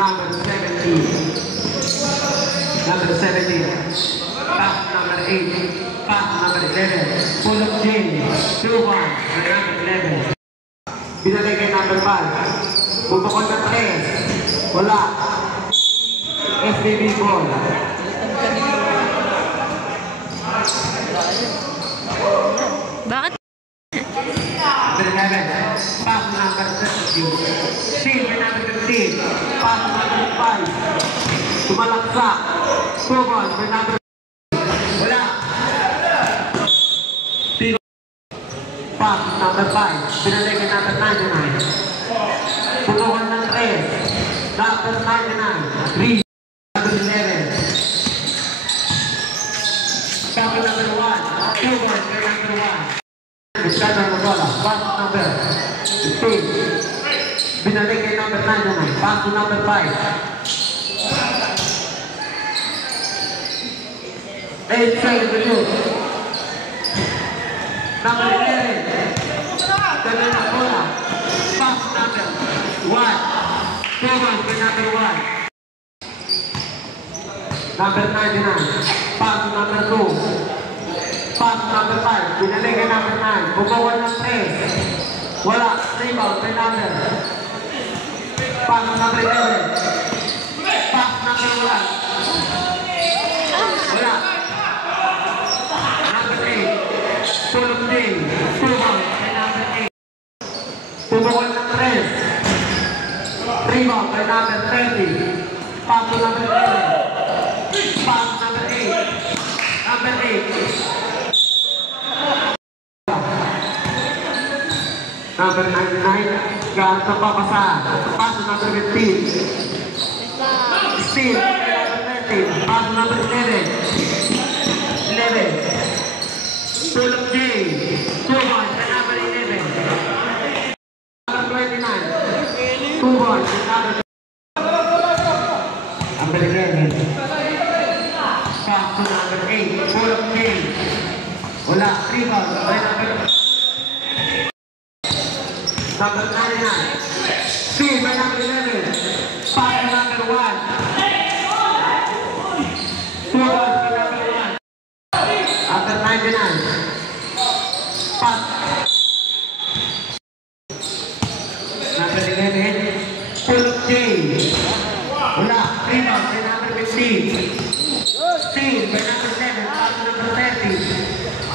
number 17. Number 17. Pass number 8. Pass number 11. Pull of J. 2-1. Number 11. Binalik kay number 5. Bubukod ng 3. Wala. SBB ball. Bakit? Number 11. Pass number 32. Steal by number 15. Pass number 5. Tumalaksa. 2-1 by number 5. Wala. Pass number 5. Binalik kay number 99. Bubukod ng 3. Number 99. 3. Number 11. Pass number 1. 2-1 by number 1. Biskada ng bola. Pass number 15. Binalik kay number 99. Pass to number 5. 8-7 to shoot. Number 11. Dali ng bola. Pass number 1. 2-1 kay number 1. Number 99. Pass to number 2. Pass number 5. Binalik kay number 9. Bubukod ng 3. Wala. Rebound kay number. Pass number 11. Pass number 1. Wala. Number 8. Full of J. 2-1 kay number 8. Bubukod ng 3. Rebound kay number 30. Pass to number 11. Pass number 8. Number 8. Number 99, Garth ng papasahan. Pass to number 15. Steal, number 13. Pass to number 11. 11. Full of J. 2-1 kay number 11. Number 29. 2-1 kay number 11. Pass to number 8. Full of J. Wala. Rebound by number 11. Number 99. Steal by number 11. Pass to number 1. 2-1 by number 1. After 99. Pass. Number 11. Full of J. Wala. Rebound by number 15. Steal by number 7. Pass to number 30.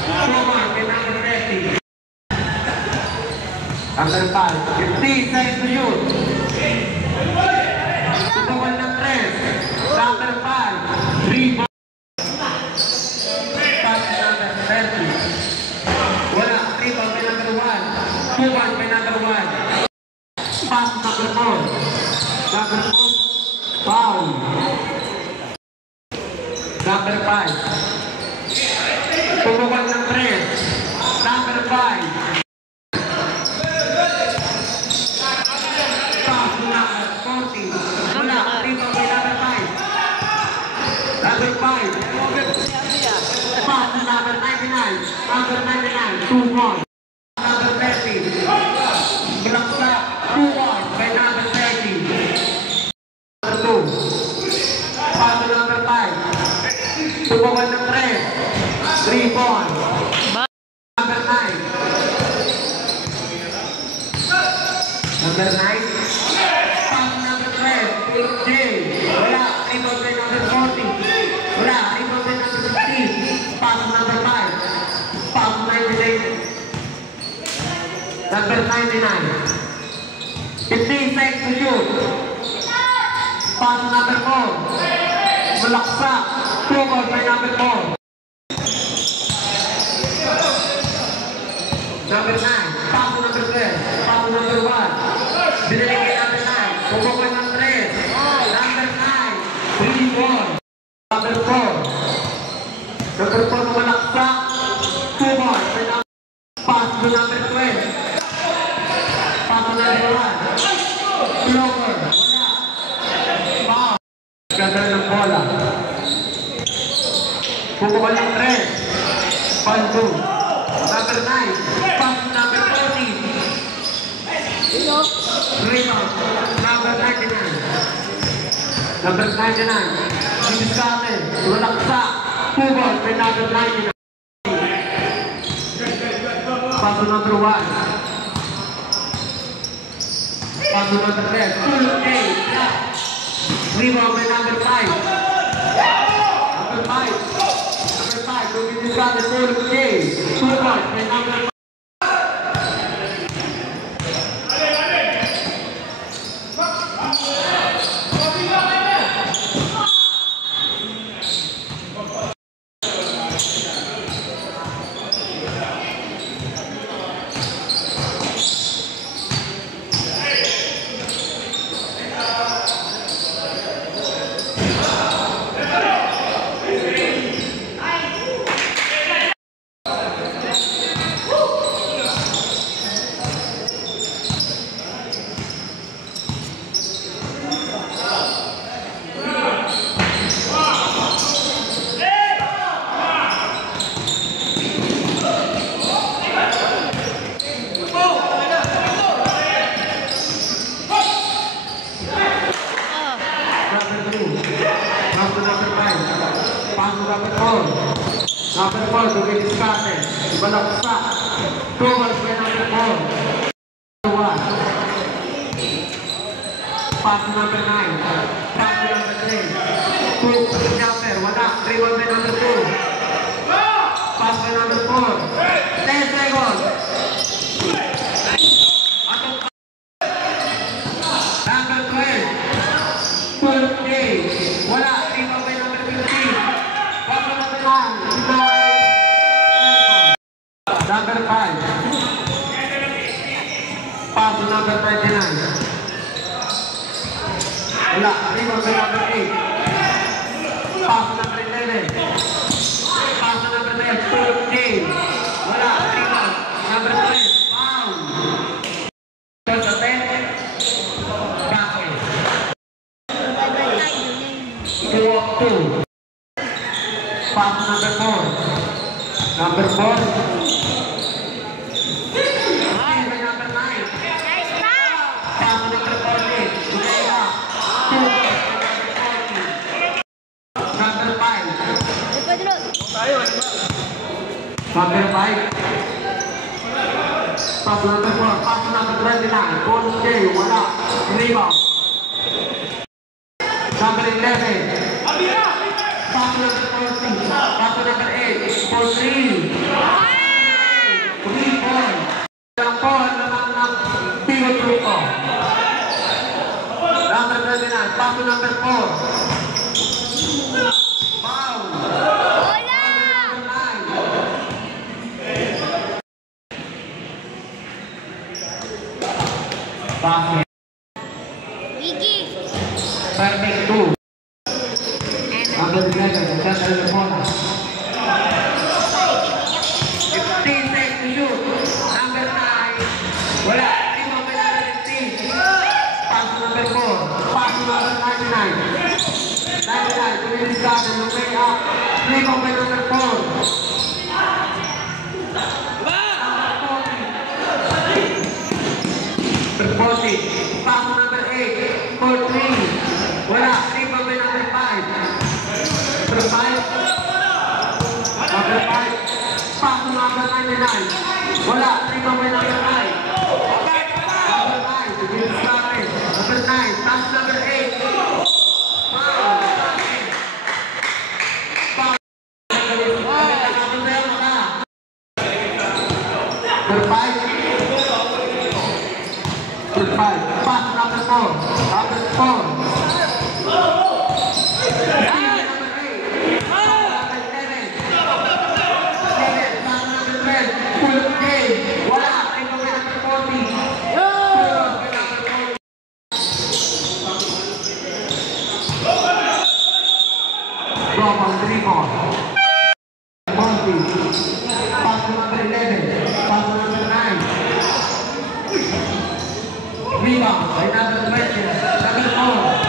2-1 by number 30. Number 5, 15 seconds to shoot. Bubukod ng 3. Number 5, rebound. Pass number 30. Wala, rebound by number 1. 2-1 by number 1. Pass number 4. Number 4, foul. Number 5. Bubukod ng 3. Number 5. Number 99, number 99, 2-1. Number 30, Blaksa, 2-1 by number 30. Number 2, pass to number 5. Bubukod ng 3. 3-1. Number 9. Number 9. Pass to number 12. J. Wala. Rebound by number 40. Wala. Rebound by number 16. Pass to number 5. Pass to 98. Number 99. 15 seconds to shoot. Pass to number 4. Blaksa. 2-1 by number 4. Number 9. Pass to number 12. Pass to number 1. Binalik kay number 9. Bubukod ng 3. Number 9. 3-1. Number 4. Number 4 Blaksa. 2-1 by number. Pass to number 12. Pass to number 1. Blower. Wala. Foul. Ganda ng bola. Bubukod ng 3. Foul 2. Number 9. Pass to number 14. Rebound. Number 99. Number 99. Didiskarte. Tulaksa. 2 balls by number 99. Pass to number 1. Pass to number 10. Full game. Rebound by number 5. Number 5. Number 5. To Didiskarte. Full game. 2 balls by number 5. Number 4 to Didiskarte. Balaksa. 2 balls by number 4. 1. Pass to number 9. Pass to number 3. 2 jumper. Wala. 3 balls by number 2. Pass by number 4. 10 seconds. Number 12. 12. Wala. 3 balls by number 15. Pass to number 9. Number 5. Pass to number 29. Wala. Rebound by number 8. Pass to number 11. Pass to number 10. 14. Wala. Rebound. Number 12. Foul. Pass to 10. Basket. 2-2. Pass to number 4. Number 4. Number 5. Pass to number 4. Pass to number 29. Full game. Wala. Rebound. Number 11. Pass to number 14. Pass to number 8. For 3. 3 points. Ang ball naman ng pivot truco. Number 29. Pass to number 4. Foul. Basket. Perfect 2. Number 11, just in the corner. 15 seconds to shoot. Number 9. Wala. Rebound by number 15. Pass to number 4. Pass to number 99. 99. To Didiskarte. No way up. Rebound by number 4. Number 40. Pass to number 8. For 3. Wala. Rebound by number 5. Number 5. Number 5. Pass to number 99. Wala. Rebound by number 9. Number 9. To Didiskarte. Number 9. Pass to number 8. Foul. Foul. Number 5. Number 5. Pass to number 4. Number 4. Rebound by number 20, number 4.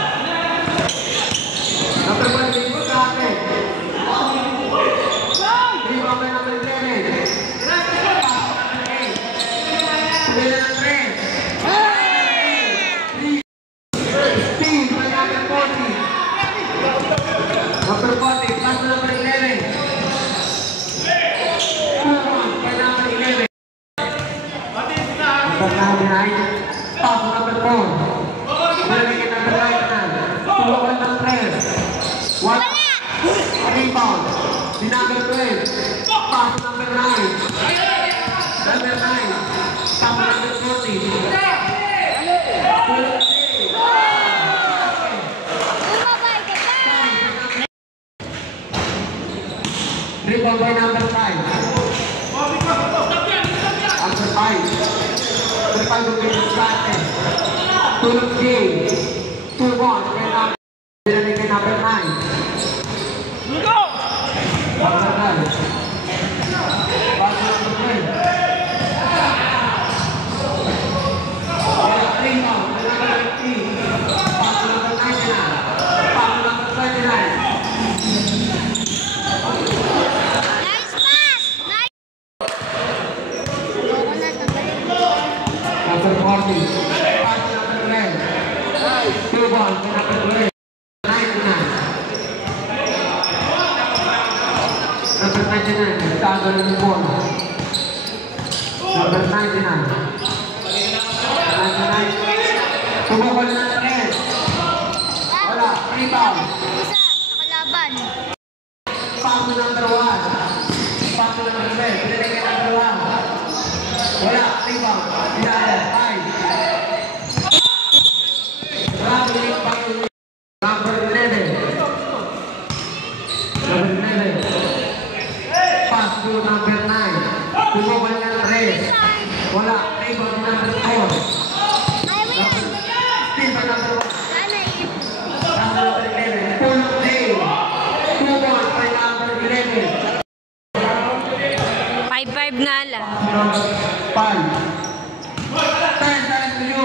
Two ball kay number 11. 99. Number 99. Nagtago lang yung ball. Number 99. 99. Tumukol na rin. Wala. Rebound. Isa, nakalaban. Pass number 1. Pass number 12. Pinili kay number 1. Wala. Rebound. Number 5. Traveling by number 11. Number 11. Pass to number 9. Tumukol na rin. Wala. Rebound number 4. Ayaw mo yan. Still by number 1. Sana yun. Number 11. Full day. 2 balls by number 11. 5-5 na lang. Number 5. 10 times to you.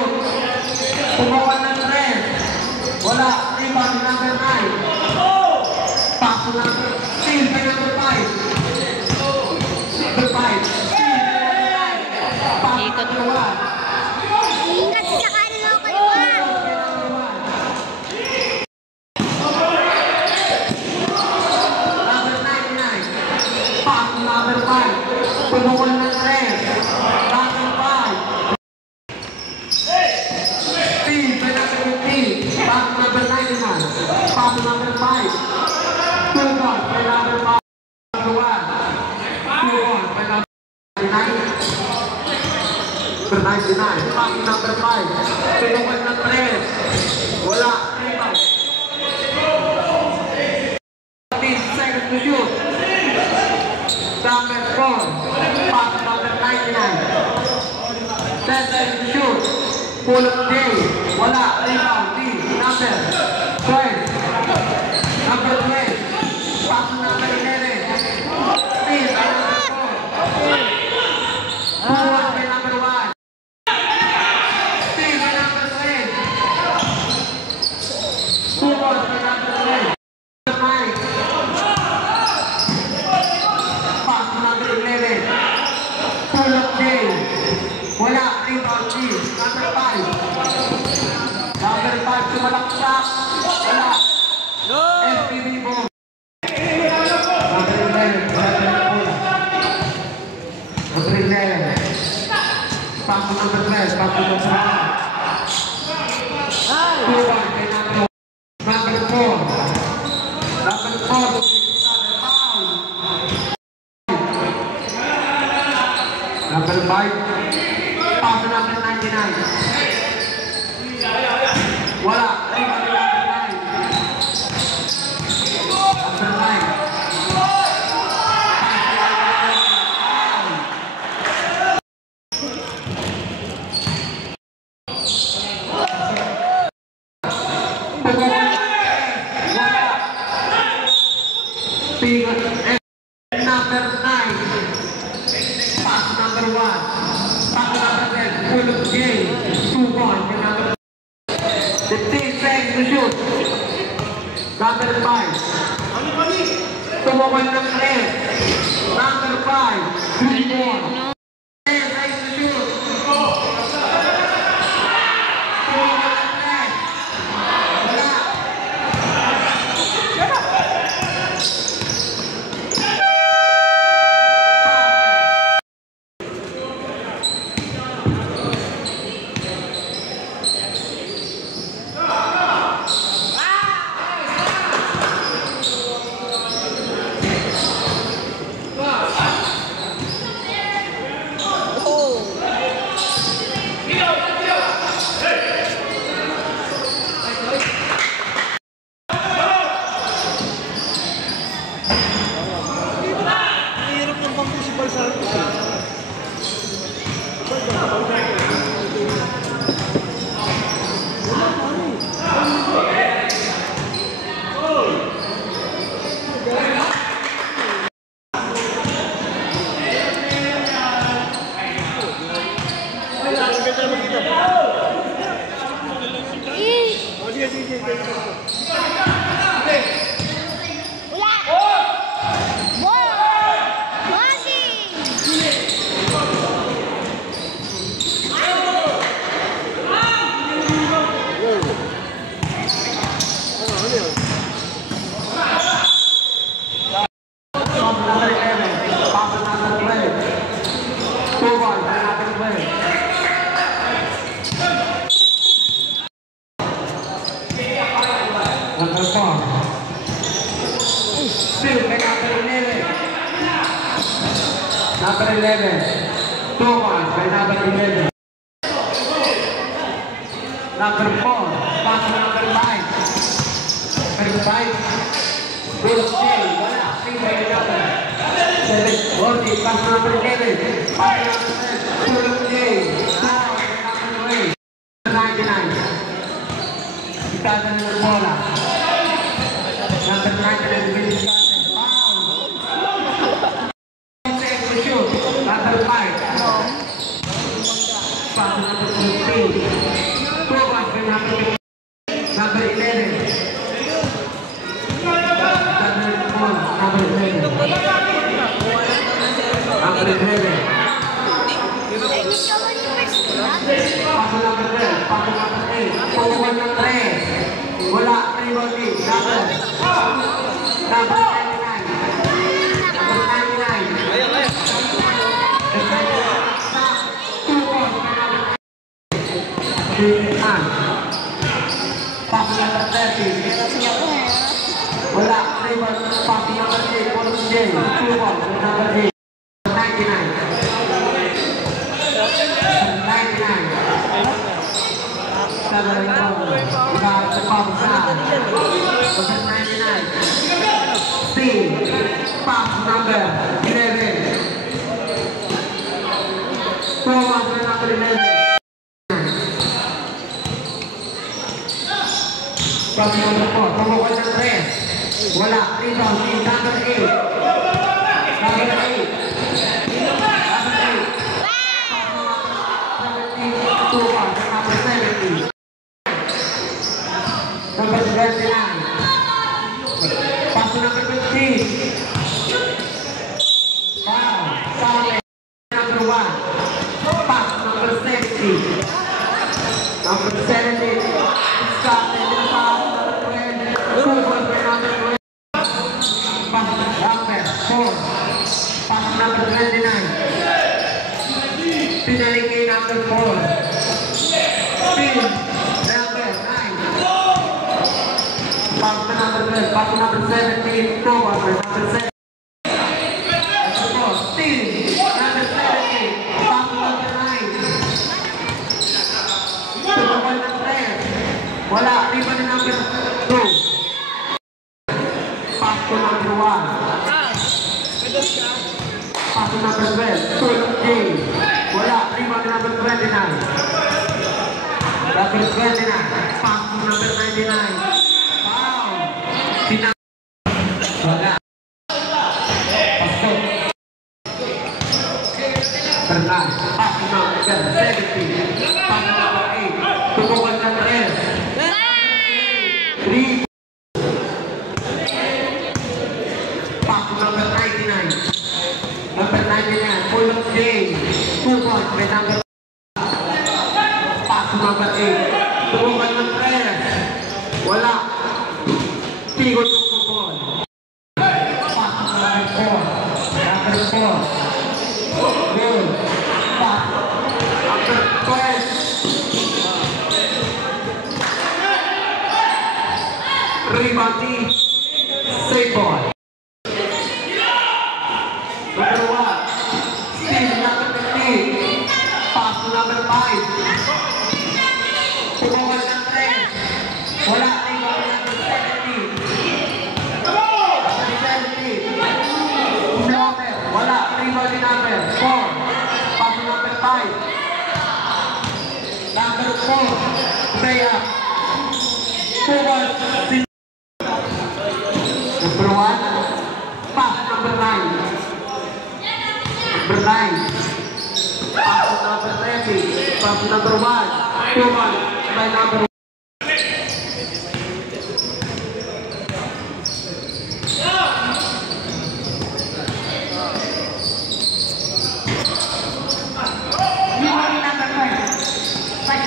Pumukal ng 3. Wala. Rebound number 9. Pass to number 6 by number 5. Number 5. Ikot. Number 1. Ingat sa kanan o kaliwa. Number 99. Pass to number 5. Pumukal ng 3. Number 5. Steve by number 15. Pass to number 99. Pass to number 5. 2 balls by number 5. Number 1. 2 balls by number 99. Number 99. Pass to number 5. Pumukal ng 3. Wala. Rebound. 15 seconds to shoot. Number 4. Pass to number 99. 10 seconds to shoot. Full of day. Wala. Rebound. Number 12. Number 12. Pass to number 11. Steve by number 4. 2 1 by number 1. Steve by number 12. 2 balls by number 12. Number 9. Pass to number 11. Full of day. Wala. Rebound. Number 5. Number 5. Sumalaksak. Wala. FPB ball. Number 11. Number 11. Pass to number 12. Pass to number 1. 2-1 kay number 4. Number 4. Foul. Number 5. Pass to number 99. Wala. Rebound number 9. Number 9. Number 9. Pass number 1. Pass number 10. Full of game. 2-1 kay number 15 seconds to shoot. Number 5. Tumukol ng 3. Number 5. 3-1. 10 seconds to shoot. Tumukol ng 3. Wala. Number 4. Still by number 11. Number 11. 2 points by number 11. Number 4. Pass to number 5. Number 5. Will stay. Wala. 3 by number 7. Gordy. Pass to number 11. Pass to number 10. Tulog day. 4 by number 8. 99. Ikada na ng bola. Number 99. Will stay. Number 5. Pass number 15. 2 points by number 11. Number 11. Number 11. Pass number 12. Pass number 8. Pumukuha ng 3. Wala. 3 ball lead. Number 99. Number 99. Pass number 30. Wala. 3 ball. Pass number 8. Pulong day. 2 ball. Number 8. 99. 99. Number 99. C. Pass number 11. 4 balls by number 11. Pass number 4. Pumukuha ng 3. Wala. 3 balls. Number 8. Number 8. Number 8. 2 balls by number 70. Number 29. Pass to number 15. Wow. Solid. Number 1. Pass to number 70. Number 70. Stop. Number 12. 2 balls by number 12. Pass to number 4. Pass to number 29. Pinalik kay number 4. Pin. Number 9. Pass to number 12. Pass to number 17. 2 balls by number 7. Still. Number 17. Pass to number 9. Tumabal ng 3. Wala. Riba ni number 2. Pass to number 1. Pass to number 12. Tulog day. Wala. Riba ni number 29. Number 29. Pass to number 99. Wow. Wala. Pasok. Bernal. Pass to number 70. Pass to number 8. Tumukuha ng 3. Pass to number 99. Number 99. Full of day. 2 points by number 8. Pass to number 8. Tumukuha ng 3. Wala. Pigo to ball. Pass to number 4. Number 4. Good. Pass. Number 12. Rebounding. Straight ball. Number 1. Still number 15. Pass to number 5. Pumukuha ng 3. Wala. Rebound number 17. Number 17. Wala. Rebound number 4. Pass to number 5. Number 4. Stay up. 2 balls. Number 1. Pass number 9. Number 9. Pass to number 30. Pass to number 1. 2 balls by number 1.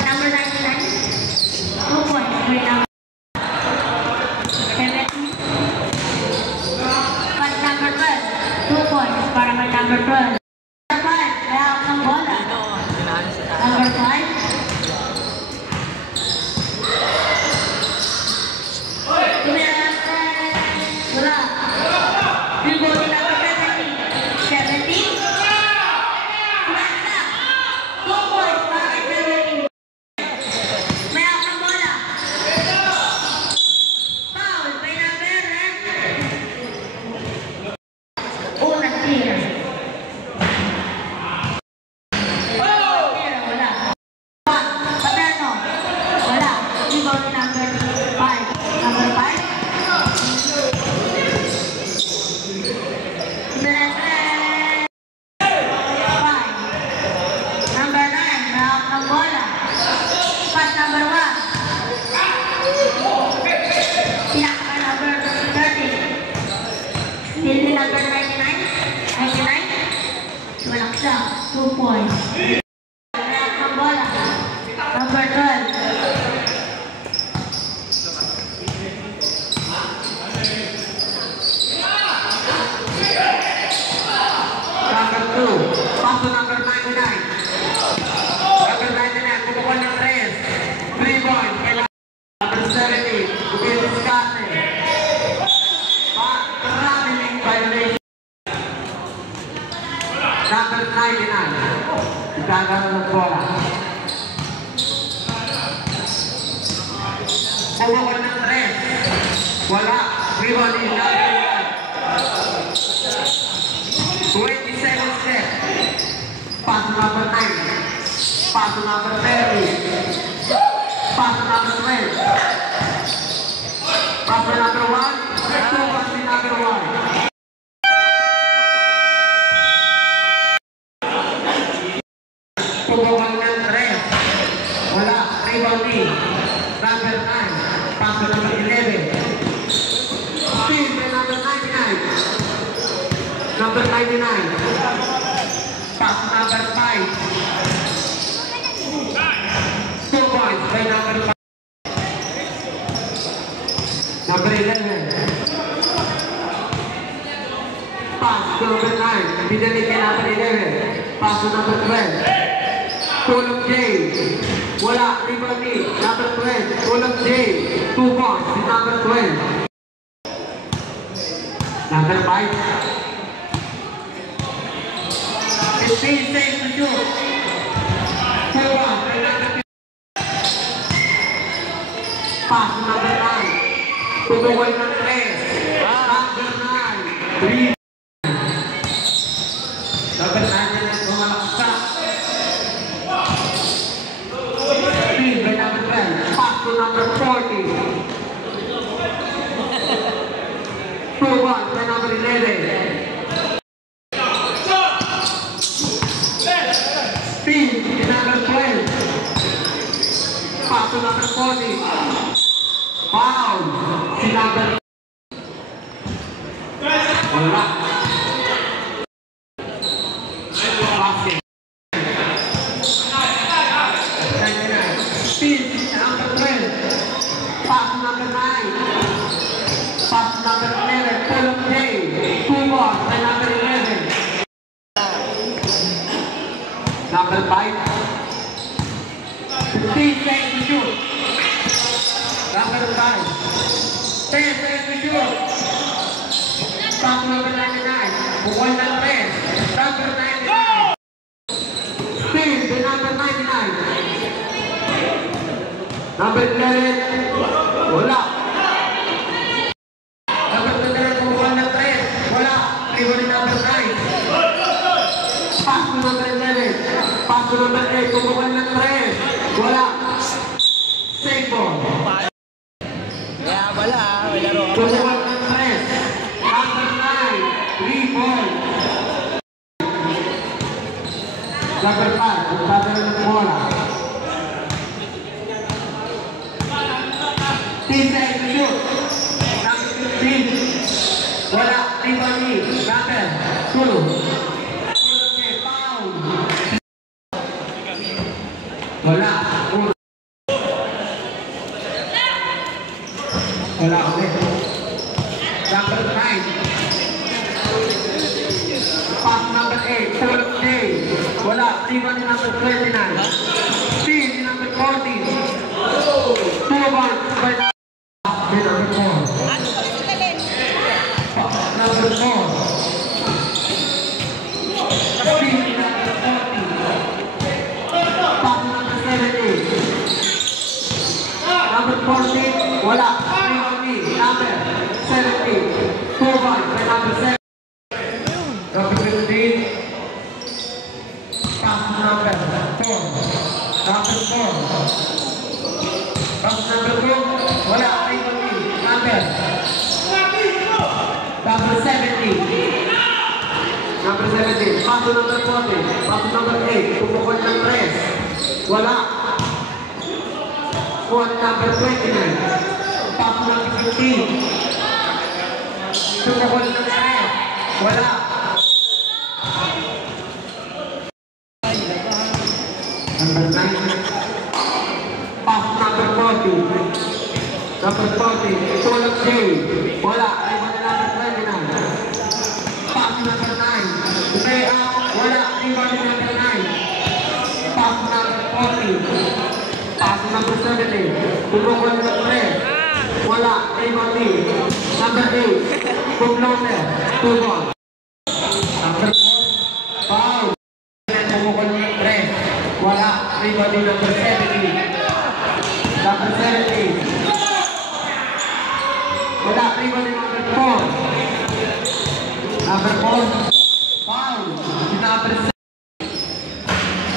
Number 99. 2 points by number 70. Pass number 12. 2 points para kay number 12. Number 5. Kaya ng bola. Number 5. Shot, 2 points. React ng bola. Number 12. Number 2, pass to number 99. Number 99, kumukuha ng 3. 3 points. Number 70, Luis Cate. Traveling violation. Number 99, itagano ng bola. Kumukuha ng 3. Wala. Rebound in number 27 step. Pass to number 9. Pass to number 30. Pass to number 12. Pass to number 1. 2 pass to number 1. Pumukuha ng 3. Wala. Rebounding. Number 9. Pass to number 11. Steal by number 99. Number 99. Pass number 5. 2 points by number 5. Number 11. Pass to number 9. Binalik kay number 11. Pass to number 12. Tulog J. Wala. Rebounding. Number 12. Tulog J. 2 points with number 12. Number 5. 15 seconds to shoot. 2-1. Pass number 9. Tutukoy ng 3. Number 9. 3. Number 9 na tumalaksa. Steal by number 12. Pass to number 40. 2-1 by number 11. Steal by number 12. Pass to number 40. Foul. Si number. Wala. Basket. Steal by number 12. Pass to number 9. Pass to number 11. Tulog J. 2 balls by number 11. Number 5. 15 seconds to shoot. Number 5. 10 seconds to shoot. Pass to number 99. Bukol ng 3. Number 99. Steal by number 99. Number 11. Wala. Number 11. Bukol ng 3. Wala. Rebound ni number 9. Pass to number 11. Pass to number 8. Bukol ng 3. Wala. Save ball. Kaya wala, may laro ka Bukol pa. ng 3. Number 9. 3 ball. Number 5. Sabi ng bola. 10 seconds to shoot. Number 15. Wala. Rebound ni number 2. Foul. Wala. Wala ulit. Number 9. Pass number 8. Tulog J. Wala. Rebound ni number 29. Steal ni number 40. 2 balls by number 4. Number 4. Steal ni number 40. Pass number 70. Number 40. Wala. Rebound ni number 70. 2 balls by number 7. Number 15. Pass number 4. Number 4. Pass number 2. Wala. Rebound ni number 70. Number 70. Pass to number 40. Pass to number 8. Pupukol ng 3. Wala. Squad number 29. Pass to number 15. Pupukol ng 3. Wala. 40. Pull up J. Wala. Rebound ni number 29. Pass number 9. Stay up. Wala. Rebound ni number 9. Pass number 40. Pass number 70. Tumukol ni number 3. Wala. Rebound ni number 8. Pumloner. 2 ball. Number 4. Foul. Tumukol ni number 3. Wala. Rebound ni number 70. Number 70. Wala. Rebound ni number 4. Number 4. Foul. Number 7.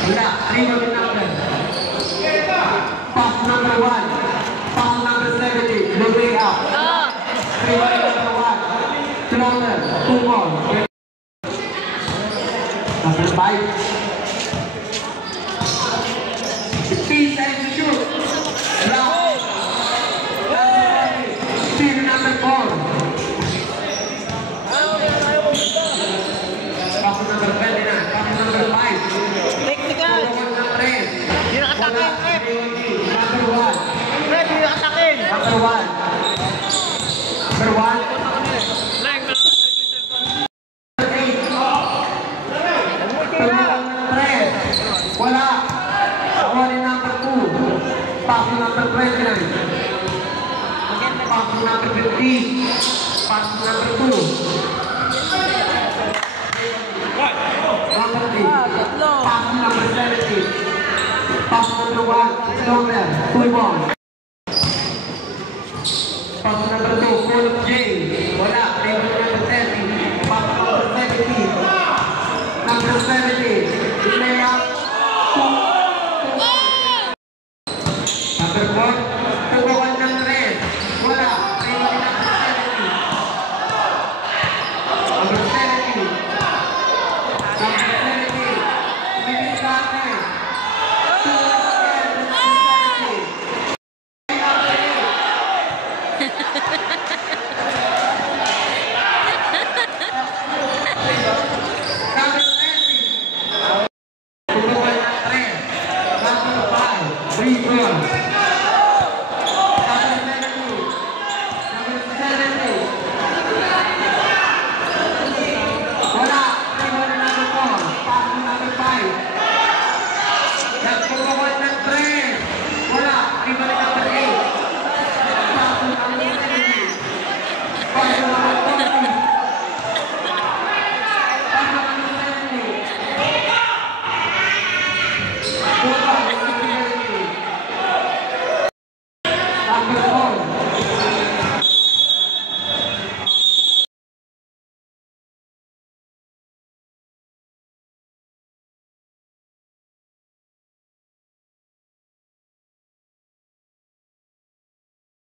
Wala. Rebound ni number. Pass number 1. Pass number 70. Low way up. Rebound ni number 1. Floater. 2 ball. Number 5. 15 seconds to shoot. Block. Steal number 4. Pass number 29. Pass number 5. Technical. Number 3. Hindi nakatakin, Rep. Number 1. Rep, hindi nakatakin. Number 1. Number 1. Wala. Awali number 2. Pass number 29. Pass number 15. Pass number 2. Number 3. Pass number 70. Pass number 1. Slower. 2 ball. Pass number 2. Full of J. Wala. Table number 30. Pass number 70. Number 70. Play up. Number 4. Tubukan ng red. Wala. Table number 70. Number 70. Number 70. Bilis natin. Number 70.